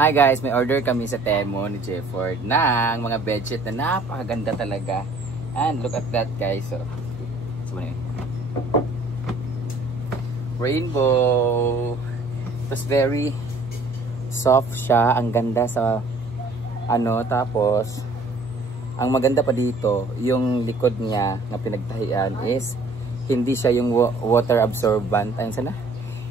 Hi guys, may order kami sa Temo ni Jefford ng mga bedsheet na napakaganda talaga. And look at that guys. So, rainbow. Tapos very soft siya. Ang ganda sa tapos ang maganda pa dito, yung likod niya na pinagtahian is hindi siya yung water absorbent. Ayun sana.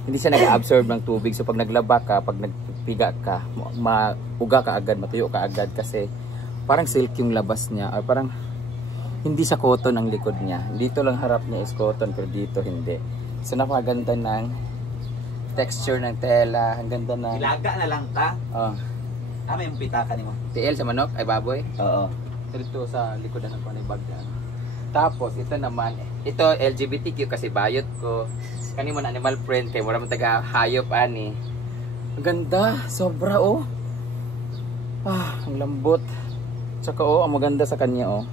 Hindi siya nag-absorb ng tubig. So pag naglaba ka, pag nagpiga ka, mauga ka agad, matuyo ka agad kasi parang silk yung labas niya or parang hindi siya cotton ang likod niya. Dito lang harap niya is cotton pero dito hindi. So napakaganda ng texture ng tela. Ang ganda ng ilaga na lang ka. Oh. Tama yung pitaka ni mo. TL sa manok ay baboy. Oo. Dito sa likodan ng panibag yan. Tapos ito naman, ito LGBTQ kasi bayot ko. Kani mo na animal friend kay mura man taga hayop ani. Ang ganda, sobra oh. Ang lambot. Tsaka ang maganda sa kanya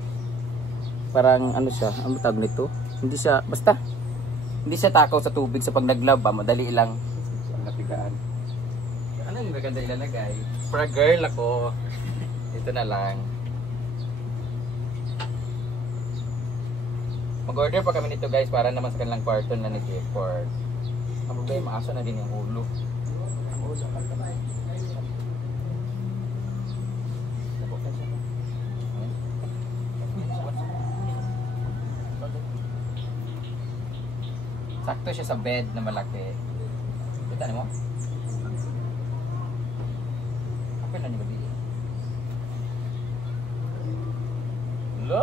Parang ano siya, ang tawag nito? Hindi siya basta hindi siya takaw sa tubig sa pag naglaba, madali lang ang napigaan. Ano yung maganda ilalagay? For a girl ako, ito na lang. Mag-order pa kami nito guys para naman sa kanilang kwarto na nag-effort. Ang problema, aso na din yung ulo. Ang ulo, pagkamay. Sakto siya sa bed na malaki. Kita mo? Apa na niyo ba di? Hello!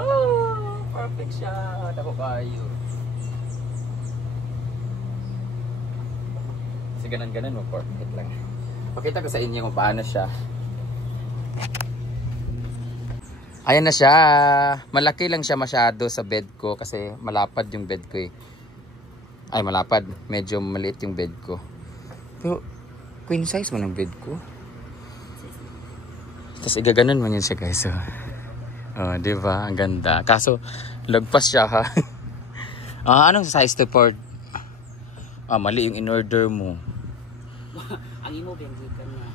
Perfect siya. Dako kayo. Kasi ganan-ganan mo, perfect lang. Pakita ko sa inyo kung paano siya. Ayan na siya. Malaki lang siya masyado sa bed ko kasi malapad yung bed ko Ay, malapad. Medyo maliit yung bed ko. Pero, queen size mo ng bed ko. Tapos igaganon mo yun siya guys. So, diba? Ang ganda. Kaso, lagpas siya ha. Anong size to port? Mali yung in-order mo. Ang imo benjikan niya.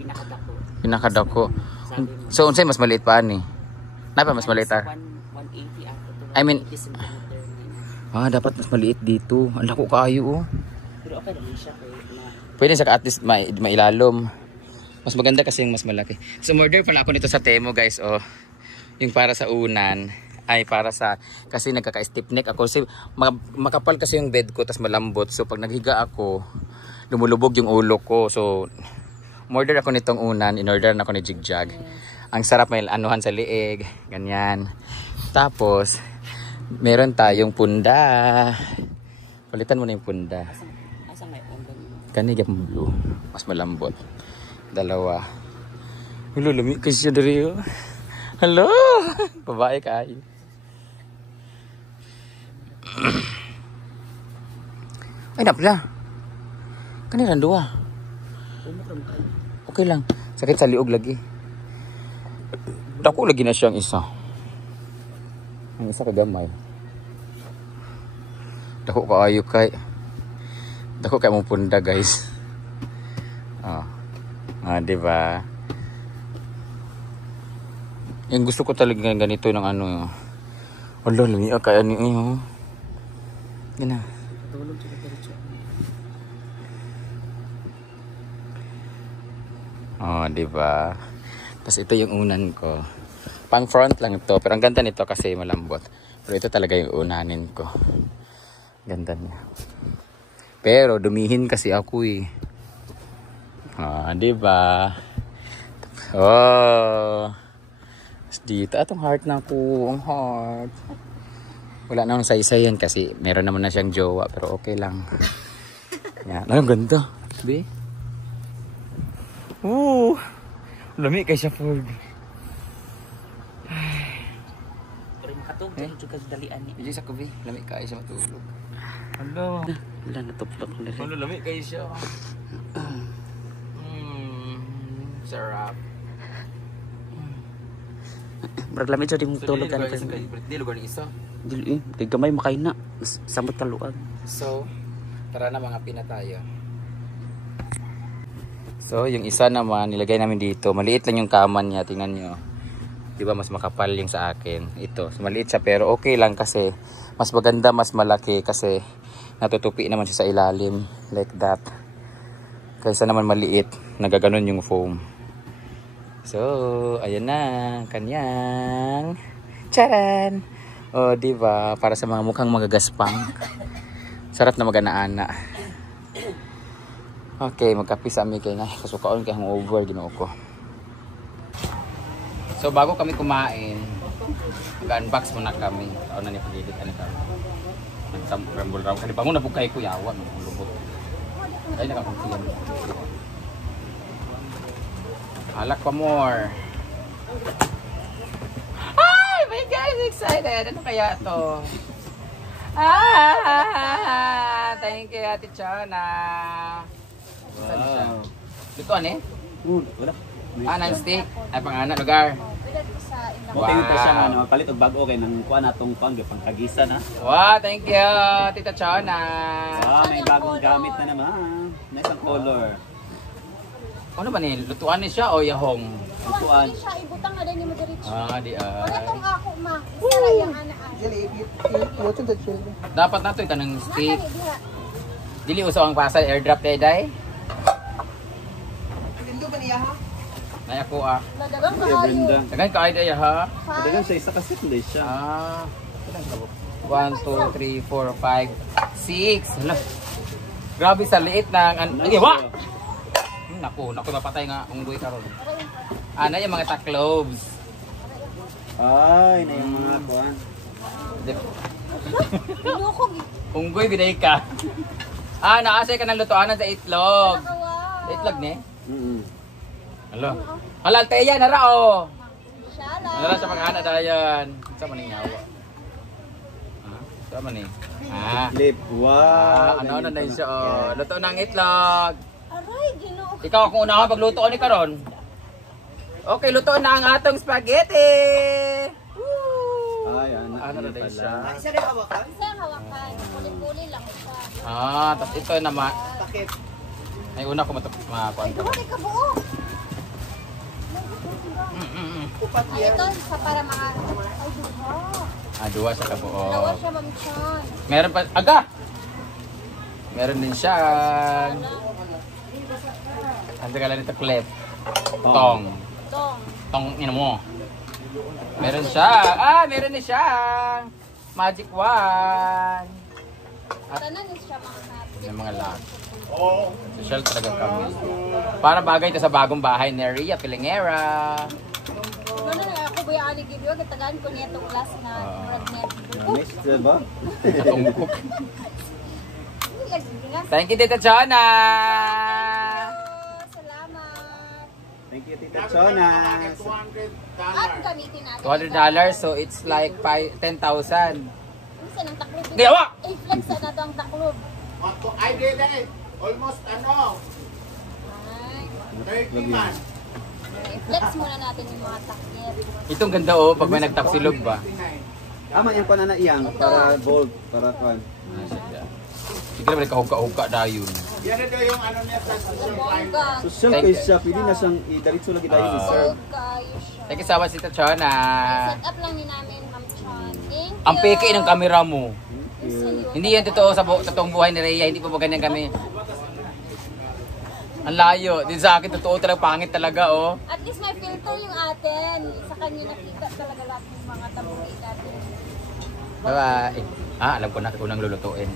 Pinakadako. Pinakadako. So, unsay mas maliit pa ni? Napa mas maliit 180 ako to. I mean, dapat mas maliit dito. Ang lako kaayo Pero okay naman siya pwede sa at least mailalom. Mas maganda kasi yung mas malaki. So, order pala ako nito sa Temo guys. Yung para sa unan ay para sa kasi nagkaka-stiff neck ako. Kasi makapal kasi yung bed ko tas malambot. So pag naghiga ako, lumulubog yung ulo ko. So order ako nitong unan, in-order na ako ni Jigjag. Ang sarap, may anuhan sa liig, ganyan. Tapos meron tayong punda. Palitan mo na yung punda. Asa may punda niyo? Kani yung blue, mas malambot. Dalawa. Lulumi kasi siya dari Hello! Babae kayo. Ay, napala. Kanina dua. Okay lang. Sakit sa liog lagi. Dako lagi na siyang isa. Ang isa kagamay. Dako kaayo kay. Dako kay mong punda guys. Diba? Yung gusto ko talaga ganito ng Wala, lumiya kaya niyo. Gana. Tulog siya diretso. Diba? Tapos ito yung unan ko. Pang front lang ito. Pero ang ganda nito kasi malambot. Pero ito talaga yung unanin ko. Ganda niya. Pero dumihin kasi ako diba? Dito atong heart na ko, ang heart. Wala namang saysayan kasi meron naman na siyang jowa pero okay lang. Yan, ang ganda. Be. Lami kay siya Ford. Pero makatog juga dalian ni. Dili sa kubi, lami kay siya matulog. Hello. Wala natuplok na rin. Ano lami kay siya. Sarap. Brad lamit siya di mo tulog ka na. Di lugar ni isa. Dili gamay makay na. Samot kaluag. So, tara na mga pina tayo. So, yung isa naman, nilagay namin dito. Maliit lang yung kaman niya. Tingnan nyo. Diba, mas makapal yung sa akin. Ito, maliit siya pero okay lang kasi mas maganda, mas malaki kasi natutupi naman siya sa ilalim. Like that. Kaysa naman maliit, nagaganon yung foam. So, ayan na. Kanyang. Charan! O, diba? Para sa mga mukhang magagaspang. Sarap na magana-ana. Okay, magkapi sa amin kay na. Kasukaon kay hangover, ginoo ko. So, bago kami kumain, mag-unbox muna kami. Ako na niya pag-edit ka na kami. Nagsambrambol raw. Kasi pa muna po kayo kuyawa. Lubot. Ay, nakakuntiyan. Alak pa more. Ay, my God, I'm excited. Ano kaya to? Thank you, Ate Chona. Wow. Lutuan eh? Wala. Non-stick? Ay, pang-anak, lugar. Wow. Tingin siya nga, palit og bago kay nang kuha natong pang pangkagisa na. Wow, thank you, Tita Chona. May bagong gamit na naman. Nice ang color. Ano ba ni? Lutuan ni siya o yahong? Lutuan. Hindi siya, ibutang na din ni mo diretso. Di ay. Wala tong ako, ma. Isa ra yung anaan. Dapat na ito ng stick. Nakani, diha. Dili uso ang pasal, airdrop day. Naya ko Nadagang Kuya Brenda. Tagan ka ay day ha? Kadagan siya isa kasi hindi siya. 1, 2, 3, 4, 5, 6. Hala. Grabe sa liit ng wa! Naku, napatay nga unggoy karon. Ana yung mga cloves. Ay, na yung mga kuan. Pinukog. Unggoy biday ka. Naasay ka ng lutuanan sa itlog. Sa itlog ni? Hello. Halal teya na ra o. Shala. Nara sa mga anak dayan. Sa man nyawa. Sa man ni. Lip. Wow. Ano na din siya oh. Luto ng itlog. Aray, ginoo. Ikaw akong unahan pagluto ni karon. Okay, luto na ang atong spaghetti. Ay, Ano na din siya. Isa yung hawakan. Puli-puli lang siya. Tapos ito naman. Takip. Ay, una ko makakuan. Ito, di ka buo. Ito, sa para mga... Ay, duha. Duwa siya kabuo. Dalawa siya, mamichan. Meron pa, Meron din siya. Ang tagalan nito, clip. Tong. Tong, ino mo. Meron siya. Meron na siya. Magic wand. Tanan siya mga natin. Yung mga lock. Social talaga kami. Para bagay ito sa bagong bahay ni Rhea Pilingera. Ako ba yung aligibyo? Katagaan ko niya itong glass na fragment. Nice, diba? Tungkok. Thank you, Tita Chona. Salamat. Thank you, Tita Chona. At gamitin natin. $200, so it's like 10,000. Isa ng taklob. Gawa! I-flex na ito ang taklob. I did it. Almost ano. Ay, 30 man. i-flex muna natin yung mga takyer. Itong ganda oh, pag may nagtapsilog ba? Yung kuan na iyang para bold, para kuan. Sige naman kahugka-hugka dayon. Yan ito yung ano niya sa social file. Bongga. Social Thank case you. siya, pwede na siyang i-diretso lagi tayo i-serve. Kayo siya. Thank you so much, Tita Chona. Set up lang ni namin, Ma'am Chan. Thank you. Ang peke ng kamera mo. Sa'yo. Hindi yan totoo sa totoong buhay ni Rhea. Hindi po ba ganyan kami? Ang layo. Din sa akin, totoo talaga. Pangit talaga, oh. At least may filter yung atin. Sa kanya nakita talaga lahat ng mga tabuhi natin. Bye-bye. Alam ko na kung nang lulutuin.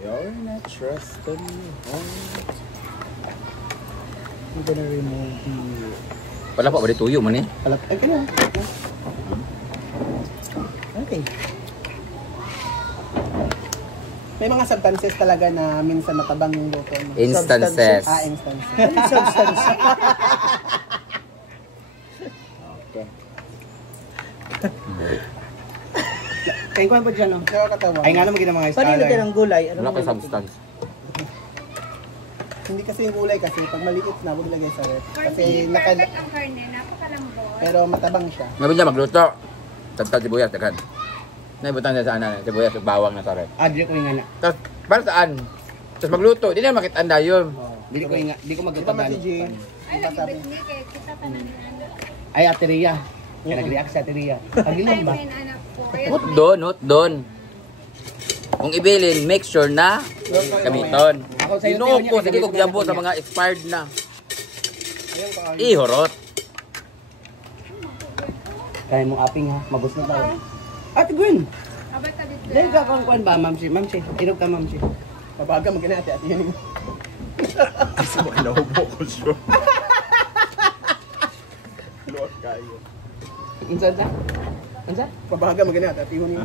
You're not trusting me. I'm gonna remove you. Wala pa ba di tuyo man eh? Ay, kanya. Okay. May mga substances talaga na minsan matabang yung luto. No? Instances. Instances. Substance. Okay. Kain ko pa dyan, no? Nakakatawa. Ay nga naman mga Paano scholar. nilagyan ng gulay? Wala pa substance. Hindi kasi yung gulay kasi pag maliit na, huwag lagay sa ref. Kasi Perfect ang karne, napakalambot. pero matabang siya. Ngayon niya magluto. Tagtag sibuyas, daghan. Naibutang na sa ana, sibuyas, bawang na tare. Dili ko nga na. Tapos, para saan? Tapos magluto, di na makitanda yun. Dili ko nga, di ko magtatandaan. Ay, lagi Britney, kaya kita tanan ni Ana. Ay, Ate Rhea. Kaya nag-react si Ate Rhea. Pagilan ba? Ay, anak ko. Kaya Hot doon. Kung ibilin, make sure na gamiton. Ako sa'yo, Inuok Teo, ko, niya, sige kong gamitin jambo ko sa niya. mga expired na. Ayun ko. Ihorot. Kaya mo aping ha, mabos na tayo. Ate Gwen! abay ka dito. Dahil ka kung kuhan ba, Ma'am Si? Ma'am Si, irog ka, Ma'am Si. Mabaga mo ate yun. Kasi mo kinahubo ko siya. Luwag kayo. Unsa sa? Unsa? Mabaga mo ate yun.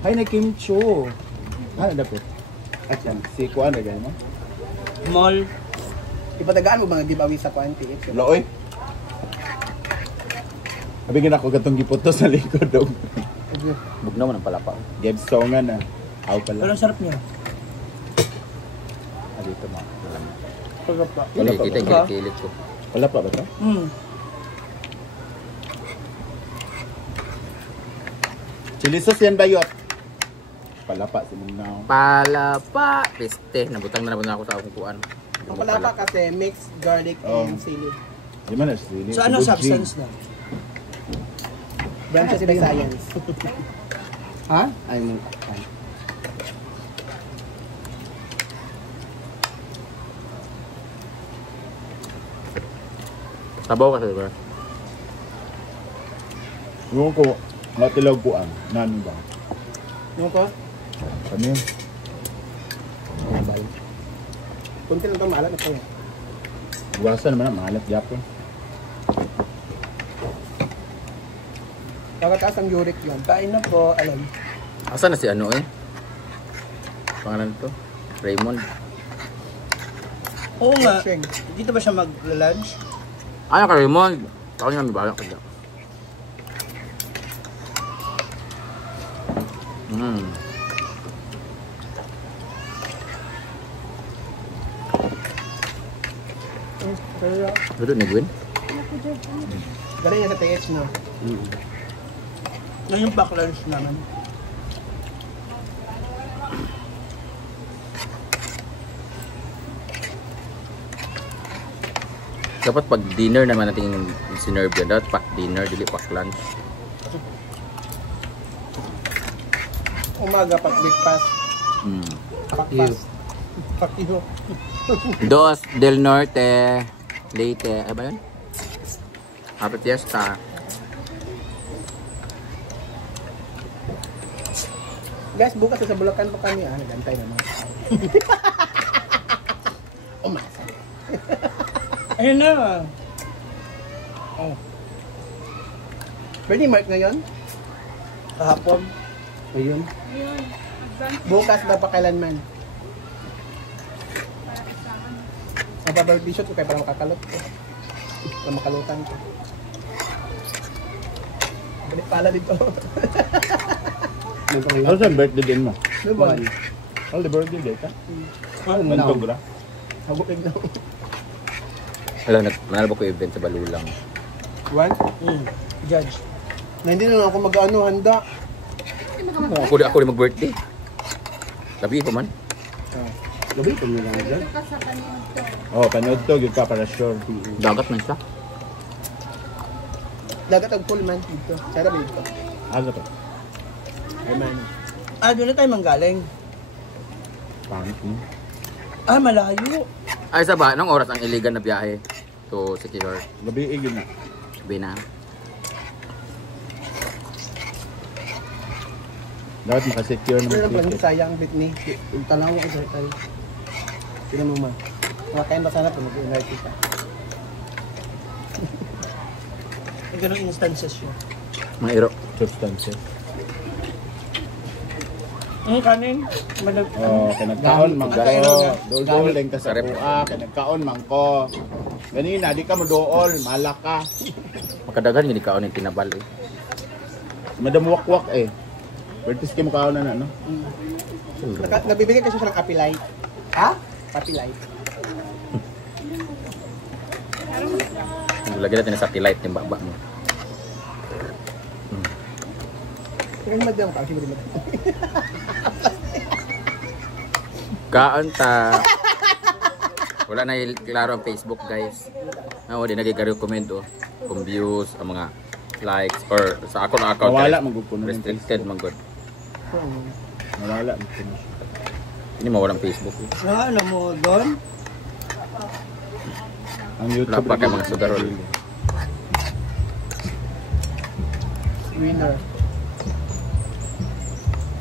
Ay, na kimcho. Ano na po? Asan? Si Kuan na gano'n mo? Mall. Ipatagaan mo ba nga giveaway sa kuhan PH? Looy. Abigin ako gatong giputo sa likod dog. Bugnaw mo ng palapa. Gebsongan na. Aw pala. sarap niya? Ah, dito mo. Pagka pa. Wala pa Kita ba? kilit ko. Wala pa ba ito? Chili sauce yan ba yun? Palapa si Mungaw. Palapa. Peste. Nabutang na ako sa akong kuan. Ang palapa kasi mixed garlic and sili. Di man na sili. So ano substance na? Branch sa science. Ha? Ay mo. Sabaw ka sa diba? Yung ko, matilaw buang. Nano ba? Ano ko? Ano yun? Kunti lang ito maalat na po. Iwasan naman na, maalat yapon. Kakataas ang uric yun. Kain na po, alam. Asa na si ano eh? Pangalan to? Raymond. Oo nga. Sheng. Dito ba siya mag-lunch? Ano ka Raymond? Ako nga may balak ko dyan. Dito ni Gwen? Galing yan sa TH, no? Yan yung pack lunch naman. Dapat pag dinner naman natin sinerve yan. Dapat pack dinner, dili pack lunch. Umaga, pag breakfast. Pakpas. Pakiho. Dos del Norte, Leyte, ano ba yun? Happy Fiesta. Guys, bukas sa Bulacan pa kami. Nagantay na mga tao. Umasa. Ayun na. Oh. Pwede mark ngayon? Kahapon. Ayun. Ayun. Advance Bukas na pa kailanman. para kasama. Mapabirthday shot ko kaya para makakalot ko. Para makalutan ko. Balik pala dito. Ano sa birthday din mo? Lubon. Oh, the birthday day ka? Ano mo Ano na? bra? Hagupig na. Alam, manalo ko event sa Balulang. One? Judge. Na hindi na ako mag-ano, handa. Ako rin mag-birthday. Labi ko man. Gabi ko nyo lang dyan. Ito ka sa panood to. Oh, panood to, yun ka para sure. Dagat man siya. Dagat ang full man dito. Sarap dito. Ano to? Ay man. Doon na tayo manggaling. Pangit mo. Malayo. Ay, sa ba? Anong oras ang illegal na biyahe to Sikihor? Gabi igin na. Sabi na. Dapat makasecure Pero lang naman pala ticket. sayang Britney. Yung tanaw ko isa tayo. Sino mo man. Makakain ba sana pa mag-invite ka? May ganong instances yun. Mga iro. Substances. Ang kanin. Oh, kanagkaon man ko. Dol-dol din ka sa Sarap. kuha. Kanagkaon man ko. Ganina, di ka mo dool. Malak ka. Makadagan hindi ka yung tinabal eh. Madam wak-wak eh. Bertis kayo mukha na no? Nabibigyan kasi siya ng Happy Light. Ha? Happy Light. Lagyan natin ng satellite yung baba mo. Tingnan mo dyan, kasi mo rin. Kaanta. Wala na klaro ang Facebook, guys. Di nagigari-comment kung views, ang mga likes, or sa ako na account. Mawala magugpuno ng restricted man good. Mawala magugpuno. Hindi mawalang Facebook. Ano mo doon? Ang YouTube. Wala pa kayo mga sugarol. Winner.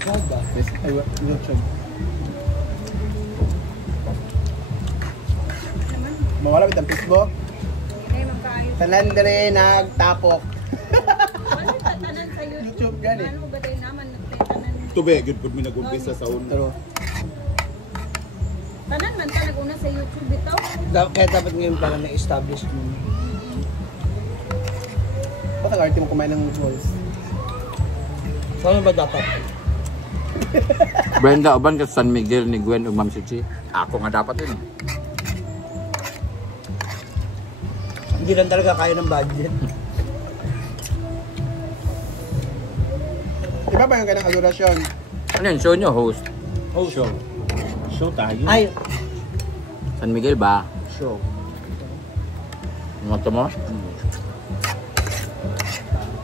Ano ba? Ay, YouTube. Mawala ba ang Facebook? Ay, magkaayos. Tanan dere nagtapok. Ano tatanan sa YouTube? YouTube gani. Ano ba tayo naman nagtatanan? Tube, good good mi nag-umpisa sa una. Pero Tanan man ka nag-una sa YouTube ito. Kaya dapat ngayon pala na-establish mo. ba't ang arte mo kumain ng voice? Saan ba dapat? Brenda, uban ka sa San Miguel ni Gwen o Ma'am Chichi. Ako nga dapat yun. Hindi lang talaga kaya ng budget. Iba ba yung ganang alurasyon? Ano yun? Show nyo, host. Oh, Show. Show tayo. ay, San Miguel ba? show. Mga mo?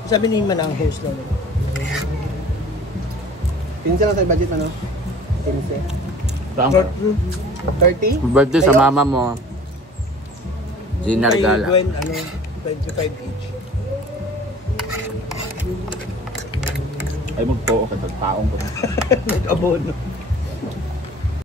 Sabi ni Iman ang host lang. Pinsa lang sa budget ano? 15? Saan ka? 30? Birthday sa mama mo. Gina Kay Regala. Gwen, 25 each. Ay magpoo ka sa taong ko. Nag-abono.